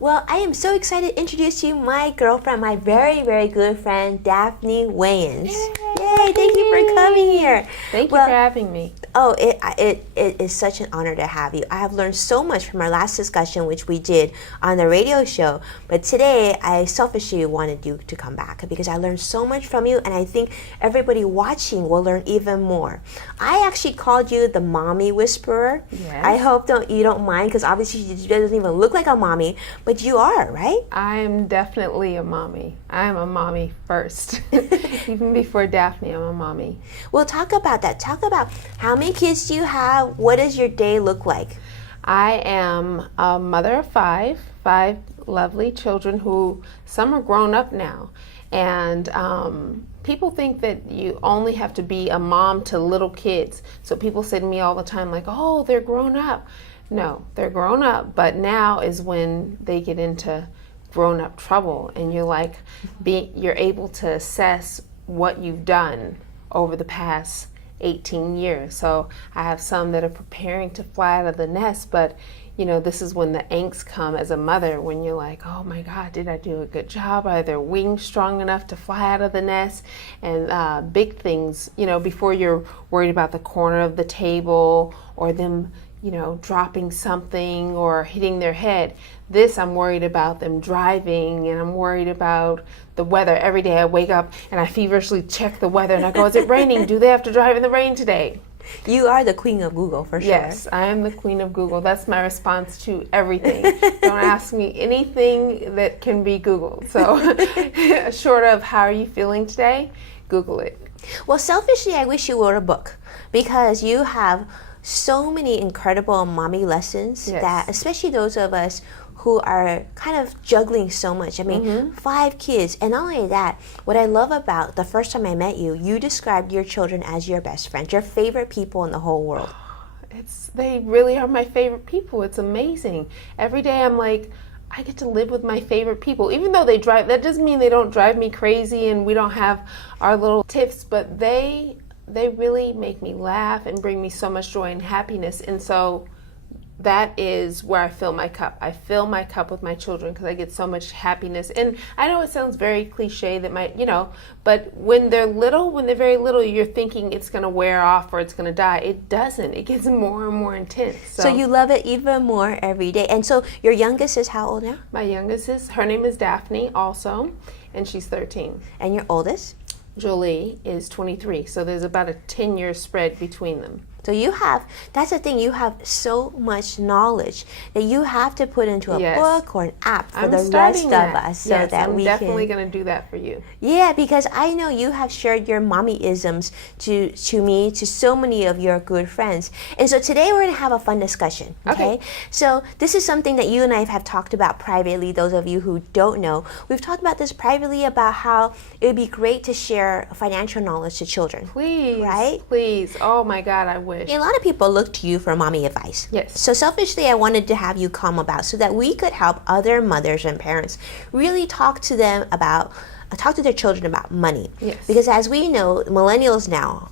Well, I am so excited to introduce you my girlfriend, my very, very good friend, Daphne Wayans. Yay! Thank you for coming here. Thank you for having me. Oh, it is such an honor to have you. I have learned so much from our last discussion, which we did on the radio show. But today, I selfishly wanted you to come back because I learned so much from you, and I think everybody watching will learn even more. I actually called you the mommy whisperer. Yes. I hope you don't mind because obviously she doesn't even look like a mommy, but you are, right? I am definitely a mommy. I am a mommy first. Even before Daphne, I'm a mommy. Well, talk about that. Talk about how many kids do you have? What does your day look like? I am a mother of five lovely children who some are grown up now. And people think that you only have to be a mom to little kids. So people say to me all the time, like, oh, they're grown up. No, they're grown up, but now is when they get into grown up trouble, and you're able to assess what you've done over the past 18 years. So I have some that are preparing to fly out of the nest, but this is when the angst come as a mother, when you're like, oh my God, did I do a good job? Are their wings strong enough to fly out of the nest? And big things, before you're worried about the corner of the table or them dropping something or hitting their head. This, I'm worried about them driving, and I'm worried about the weather. Every day I wake up and I feverishly check the weather and I go, is it raining? Do they have to drive in the rain today? You are the queen of Google, for sure. Yes, I am the queen of Google. That's my response to everything. Don't ask me anything that can be Googled. So short of how are you feeling today, Google it. Well, selfishly, I wish you wrote a book because you have so many incredible mommy lessons that, especially those of us who are kind of juggling so much. I mean, 5 kids. And not only that, what I love about the first time I met you, you described your children as your best friends, your favorite people in the whole world. They really are my favorite people. It's amazing. Every day I'm like, I get to live with my favorite people. Even though they drive, that doesn't mean they don't drive me crazy and we don't have our little tiffs, but they really make me laugh and bring me so much joy and happiness. And so that is where I fill my cup. I fill my cup with my children because I get so much happiness. And I know it sounds very cliche but when they're very little, you're thinking it's going to wear off or it's going to die. It doesn't. It gets more and more intense. So you love it even more every day. And so your youngest is how old now? My youngest her name is Daphne also, and she's 13. And your oldest? Jolie is 23, so there's about a 10-year spread between them. So that's the thing, you have so much knowledge that you have to put into a book or an app for the rest of us so that I'm we definitely going to do that for you. Yeah, because I know you have shared your mommy-isms to me, to so many of your good friends. And so today we're going to have a fun discussion, okay? So this is something that you and I have talked about privately, those of you who don't know. We've talked about this privately about how it would be great to share financial knowledge to children. Please, right? Please. Oh my God, I wish. A lot of people look to you for mommy advice. Yes. So selfishly, I wanted to have you come about so that we could help other mothers and parents really talk to their children about money. Yes. Because as we know, millennials now,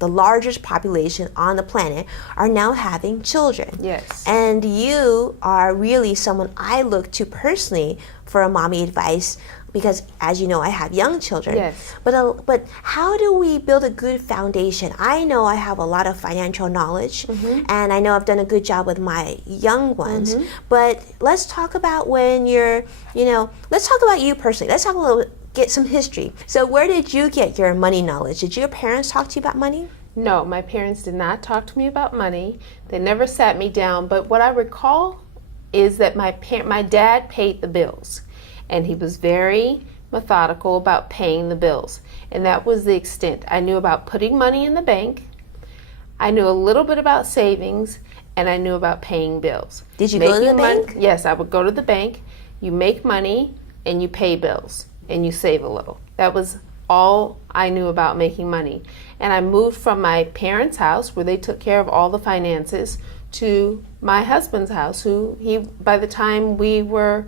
the largest population on the planet, are now having children. Yes. And you are really someone I look to personally for a mommy advice because, as you know, I have young children. Yes. But how do we build a good foundation? I know I have a lot of financial knowledge, and I know I've done a good job with my young ones. But let's talk about let's talk about you personally. Let's talk a little, get some history. So where did you get your money knowledge? Did your parents talk to you about money? No, my parents did not talk to me about money. They never sat me down. But what I recall is that my dad paid the bills. And he was very methodical about paying the bills. And that was the extent. I knew about putting money in the bank. I knew a little bit about savings. And I knew about paying bills. Did you go to the bank? Yes, I would go to the bank. You make money and you pay bills. And you save a little. That was all I knew about making money. And I moved from my parents' house, where they took care of all the finances, to my husband's house, by the time we were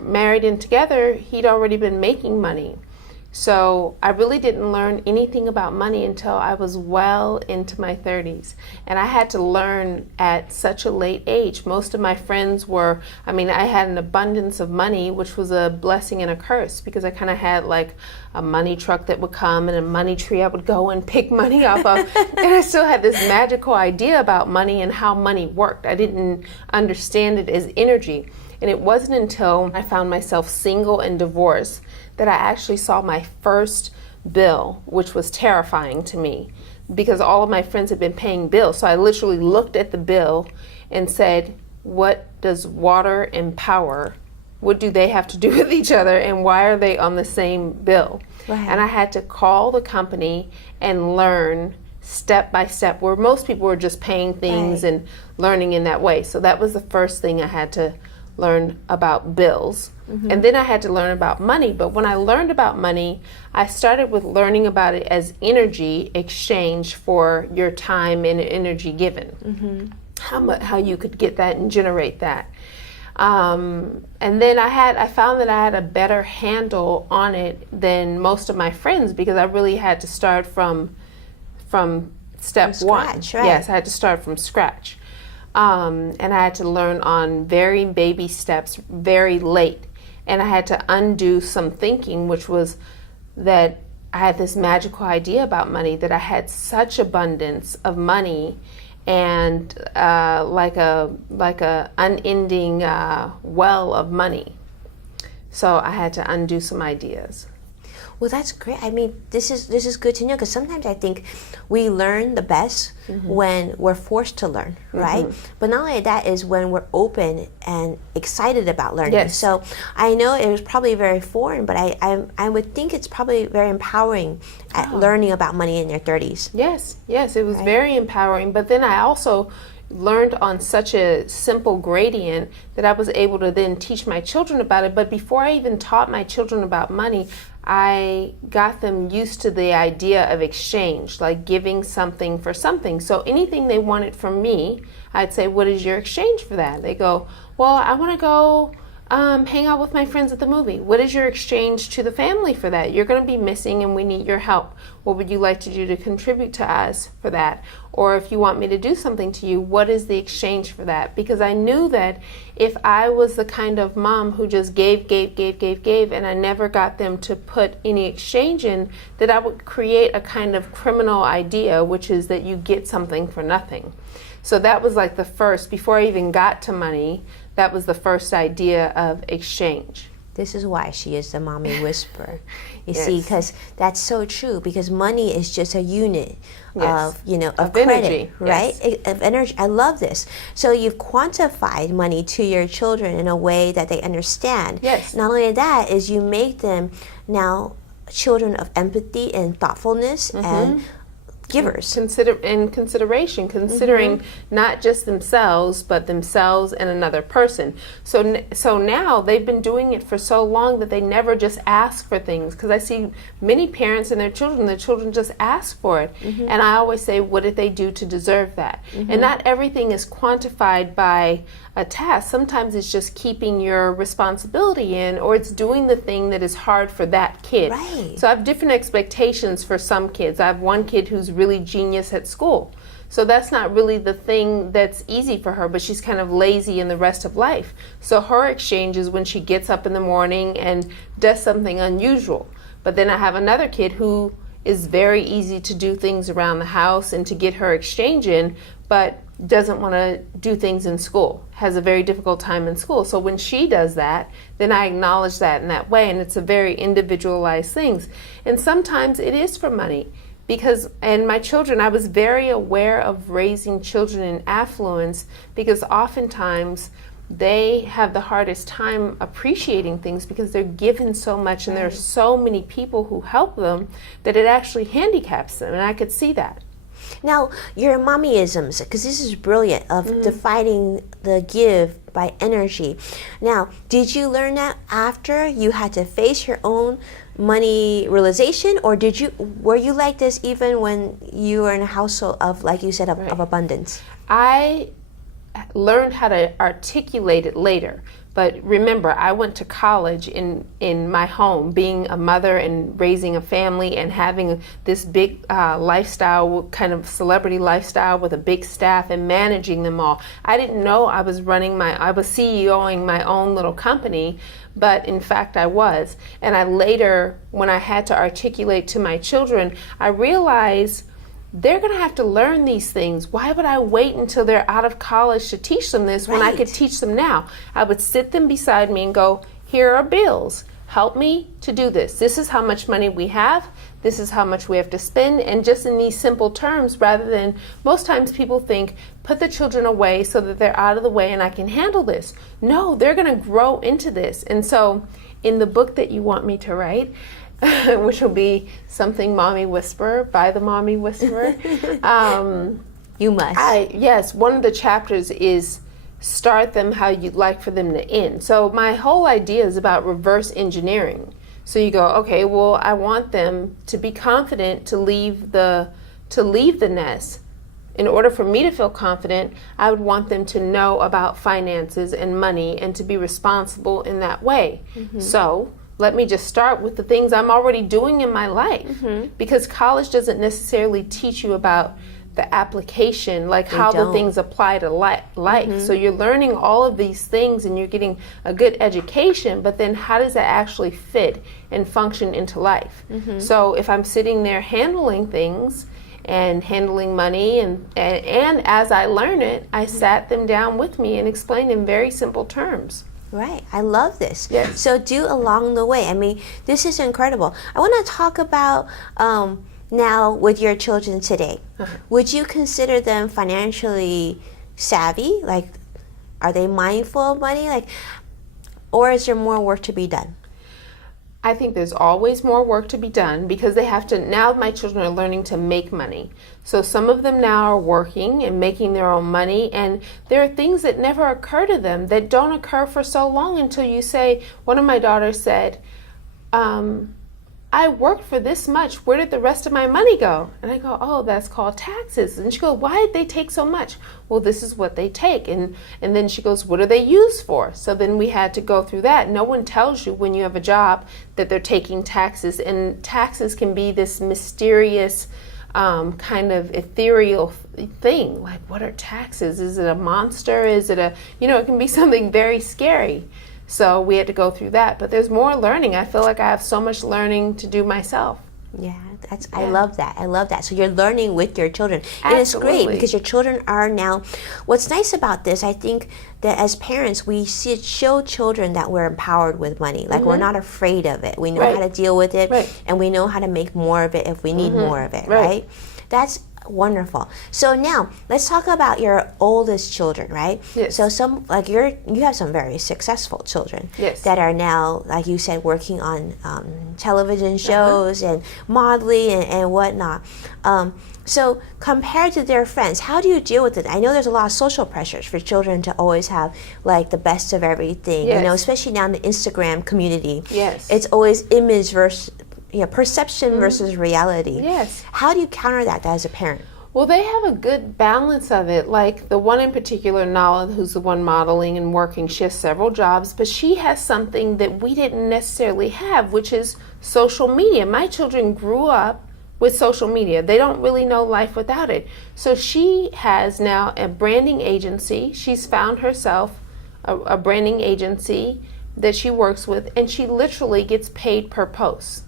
married and together, he'd already been making money. So I really didn't learn anything about money until I was well into my 30s. And I had to learn at such a late age. Most of my friends were, I had an abundance of money, which was a blessing and a curse, because I kind of had like a money truck that would come and a money tree I would go and pick money off of. And I still had this magical idea about money and how money worked. I didn't understand it as energy. And it wasn't until I found myself single and divorced that I actually saw my first bill, which was terrifying to me because all of my friends had been paying bills. So I literally looked at the bill and said, what does water and power, what do they have to do with each other, and why are they on the same bill? Right. And I had to call the company and learn step by step, where most people were just paying things right. and learning in that way. So that was the first thing I had to learn about bills. Mm-hmm. And then I had to learn about money. But when I learned about money, I started with learning about it as energy exchange for your time and energy given. Mm-hmm. How you could get that and generate that. And then I found that I had a better handle on it than most of my friends, because I really had to start from step one. Right. Yes, I had to start from scratch. And I had to learn on very baby steps very late. And I had to undo some thinking, which was that I had this magical idea about money, that I had such abundance of money and like a unending well of money. So I had to undo some ideas. Well, that's great. This is good to know, because sometimes I think we learn the best mm-hmm. when we're forced to learn, right? Mm-hmm. But not only that is when we're open and excited about learning. Yes. So I know it was probably very foreign, but I would think it's probably very empowering at learning about money in your 30s. Yes, it was very empowering. But then I also learned on such a simple gradient that I was able to then teach my children about it. But before I even taught my children about money, I got them used to the idea of exchange, like giving something for something. So anything they wanted from me, I'd say, what is your exchange for that? They go, well, I want to go hang out with my friends at the movie. What is your exchange to the family for that? You're going to be missing and we need your help. What would you like to do to contribute to us for that? Or if you want me to do something to you, what is the exchange for that? Because I knew that if I was the kind of mom who just gave, and I never got them to put any exchange in, that I would create a kind of criminal idea, which is that you get something for nothing. So that was like the first, before I even got to money, that was the first idea of exchange. This is why she is the mommy whisperer. You see, because that's so true, because money is just a unit of credit, energy, right? Of energy. I love this. So you've quantified money to your children in a way that they understand. Yes. Not only that, is you make them now children of empathy and thoughtfulness mm-hmm. and givers. Consideration, considering mm-hmm. not just themselves, but themselves and another person. So now they've been doing it for so long that they never just ask for things. Because I see many parents and their children just ask for it. Mm-hmm. And I always say, what did they do to deserve that? Mm-hmm. And not everything is quantified by a task. Sometimes it's just keeping your responsibility in, or it's doing the thing that is hard for that kid. Right. So I have different expectations for some kids. I have one kid who's really genius at school. So that's not really the thing that's easy for her, but she's kind of lazy in the rest of life. So her exchange is when she gets up in the morning and does something unusual. But then I have another kid who is very easy to do things around the house and to get her exchange in, but doesn't want to do things in school, has a very difficult time in school. So when she does that, then I acknowledge that in that way, and it's a very individualized things. And sometimes it is for money, because, and my children, I was very aware of raising children in affluence, because oftentimes they have the hardest time appreciating things because they're given so much and there are so many people who help them that it actually handicaps them, and I could see that. Now, your mommyisms, because this is brilliant, of mm-hmm. dividing the give by energy. Now, did you learn that after you had to face your own money realization, or were you like this even when you were in a household of, like you said, of abundance? I learned how to articulate it later, But remember, I went to college in my home, being a mother and raising a family and having this big lifestyle, kind of celebrity lifestyle with a big staff and managing them all. I didn't know I was CEOing my own little company, but in fact I was. And I later, when I had to articulate to my children, I realized they're going to have to learn these things. Why would I wait until they're out of college to teach them this when I could teach them now? I would sit them beside me and go, here are bills. Help me to do this. This is how much money we have. This is how much we have to spend. And just in these simple terms, rather than, most times people think, put the children away so that they're out of the way and I can handle this. No, they're going to grow into this. And so in the book that you want me to write, which will be Something Mommy Whisperer by the Mommy Whisperer. You must. Yes, one of the chapters is start them how you'd like for them to end. So my whole idea is about reverse engineering. So you go, okay, well, I want them to be confident to leave the nest. In order for me to feel confident, I would want them to know about finances and money and to be responsible in that way. Mm-hmm. So let me just start with the things I'm already doing in my life, because college doesn't necessarily teach you about the application, like how the things apply to life. So you're learning all of these things and you're getting a good education, but then how does that actually fit and function into life? So if I'm sitting there handling things and handling money and as I learn it, I sat them down with me and explained in very simple terms. Right. I love this. Yes. So do along the way. I mean, this is incredible. I want to talk about now with your children today. Would you consider them financially savvy? Like, are they mindful of money? Like, or is there more work to be done? I think there's always more work to be done because they have to, now my children are learning to make money. So some of them now are working and making their own money, and there are things that never occur to them that don't occur for so long until you say, one of my daughters said, I worked for this much. Where did the rest of my money go? And I go, oh, that's called taxes. And she goes, why did they take so much? Well, this is what they take. And then she goes, what are they used for? So then we had to go through that. No one tells you when you have a job that they're taking taxes. And taxes can be this mysterious kind of ethereal thing. Like, what are taxes? Is it a monster? Is it it can be something very scary. So we had to go through that, but there's more learning. I feel like I have so much learning to do myself. Yeah, I love that. I love that. So you're learning with your children. And it's great because your children are now, what's nice about this, I think that as parents, we show children that we're empowered with money. Like we're not afraid of it. We know how to deal with it and we know how to make more of it if we need more of it, right? That's wonderful. So now let's talk about your oldest children, right? Yes. So you have some very successful children that are now, like you said, working on television shows and modeling and whatnot. So compared to their friends, how do you deal with it? I know there's a lot of social pressures for children to always have like the best of everything, especially now in the Instagram community. Yes. It's always image versus perception versus reality. Yes. How do you counter that as a parent? Well, they have a good balance of it. Like the one in particular, Nala, who's the one modeling and working, she has several jobs, but she has something that we didn't necessarily have, which is social media. My children grew up with social media. They don't really know life without it. So she has now a branding agency. She's found herself a branding agency that she works with, and she literally gets paid per post.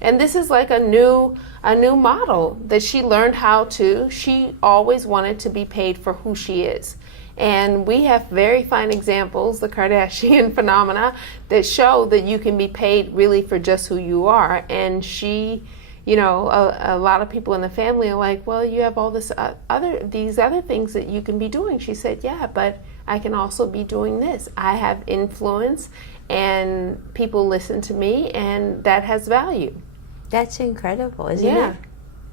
And this is like a new model that she learned how to. She always wanted to be paid for who she is. And we have very fine examples, the Kardashian phenomena, that show that you can be paid really for just who you are. And she, a lot of people in the family are like, well, you have all these other things that you can be doing. She said, yeah, but I can also be doing this. I have influence and people listen to me, and that has value. That's incredible, isn't it? Yeah,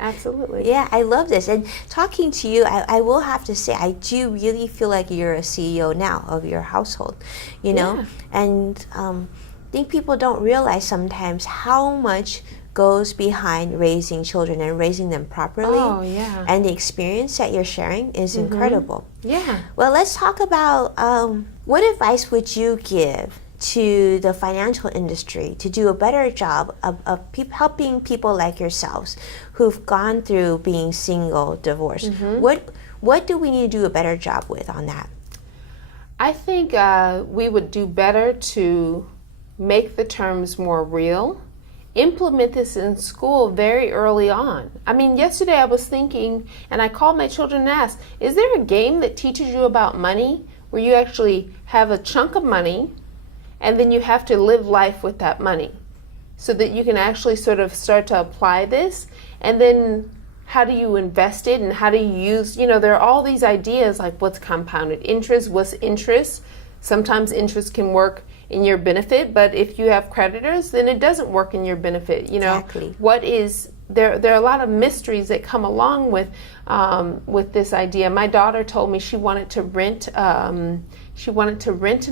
absolutely. Yeah, I love this. And talking to you, I will have to say, I do really feel like you're a CEO now of your household, And think people don't realize sometimes how much goes behind raising children and raising them properly. Oh, yeah. And the experience that you're sharing is incredible. Yeah. Well, let's talk about what advice would you give to the financial industry to do a better job of helping people like yourselves who've gone through being single, divorced? What do we need to do a better job with on that? I think we would do better to make the terms more real. Implement this in school very early on. I mean, yesterday I was thinking, and I called my children and asked, is there a game that teaches you about money where you actually have a chunk of money and then you have to live life with that money so that you can actually sort of start to apply this? And then how do you invest it and how do you use, there are all these ideas like what's compounded interest, what's interest. Sometimes interest can work in your benefit, but if you have creditors, then it doesn't work in your benefit. Exactly. What is there are a lot of mysteries that come along with this idea. My daughter told me she wanted to rent an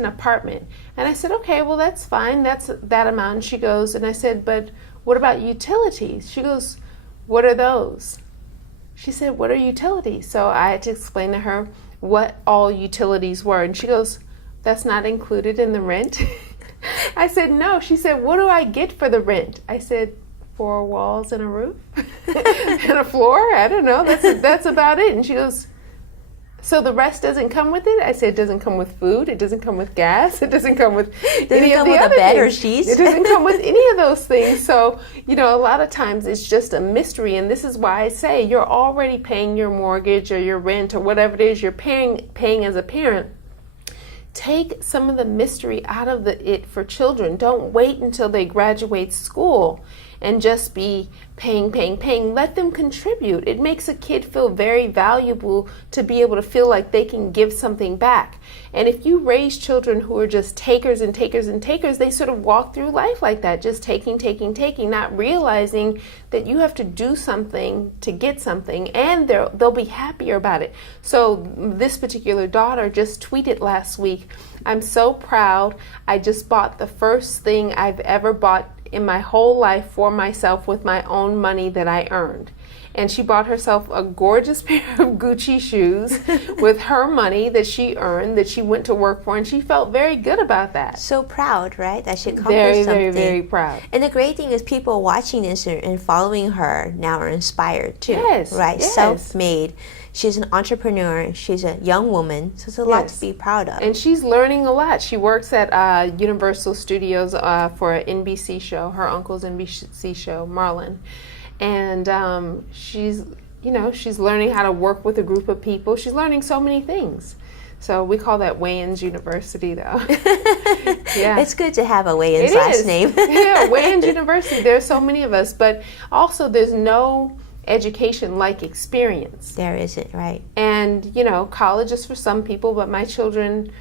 apartment, and I said, okay, well, that's fine, that's that amount. And she goes, and I said, but what about utilities? She goes, what are those? She said, what are utilities? So I had to explain to her what all utilities were, and she goes, that's not included in the rent? I said, no. She said, what do I get for the rent? I said, 4 walls and a roof and a floor. I don't know. That's about it. And she goes, so the rest doesn't come with it? I said, it doesn't come with food. It doesn't come with gas. It doesn't come with any of the other bed or things. sheets. It doesn't come with any of those things. So, a lot of times it's just a mystery. And this is why I say you're already paying your mortgage or your rent or whatever it is you're paying as a parent. Take some of the mystery out of it for children. Don't wait until they graduate school and just be paying. Let them contribute. It makes a kid feel very valuable to be able to feel like they can give something back. And if you raise children who are just takers and takers and takers, they sort of walk through life like that, just taking, not realizing that you have to do something to get something, and they'll be happier about it. So this particular daughter just tweeted last week, I'm so proud. I just bought the first thing I've ever bought in my whole life for myself with my own money that I earned. And she bought herself a gorgeous pair of Gucci shoes with her money that she earned, that she went to work for, and she felt very good about that. So proud, right? That she accomplished very, something. Very, very proud. And the great thing is people watching this and following her now are inspired too. Yes. Right? Yes. Self-made. She's an entrepreneur. She's a young woman. So it's a lot to be proud of. And she's learning a lot. She works at Universal Studios for an NBC show, her uncle's NBC show, Marlon. And she's learning how to work with a group of people. She's learning so many things. So we call that Wayans University, though. Yeah, it's good to have a Wayans last name. Yeah, Wayans University. There's so many of us, but also there's no education like experience. There isn't, right? And college is for some people, but my children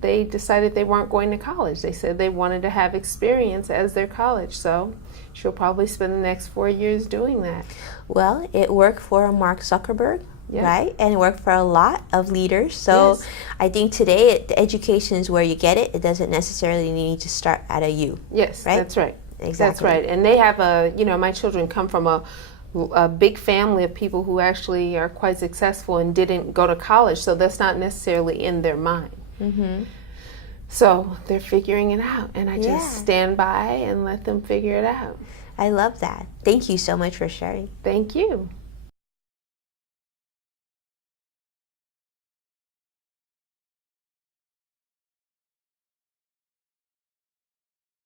they decided they weren't going to college. They said they wanted to have experience as their college. So she'll probably spend the next 4 years doing that. Well, it worked for Mark Zuckerberg, right? And it worked for a lot of leaders. So I think today education is where you get it. It doesn't necessarily need to start at a U. Yes, right? That's right. Exactly. That's right. And they have my children come from a big family of people who actually are quite successful and didn't go to college. So that's not necessarily in their mind. Mm-hmm. So they're figuring it out, and I just stand by and let them figure it out. I love that. Thank you so much for sharing. Thank you.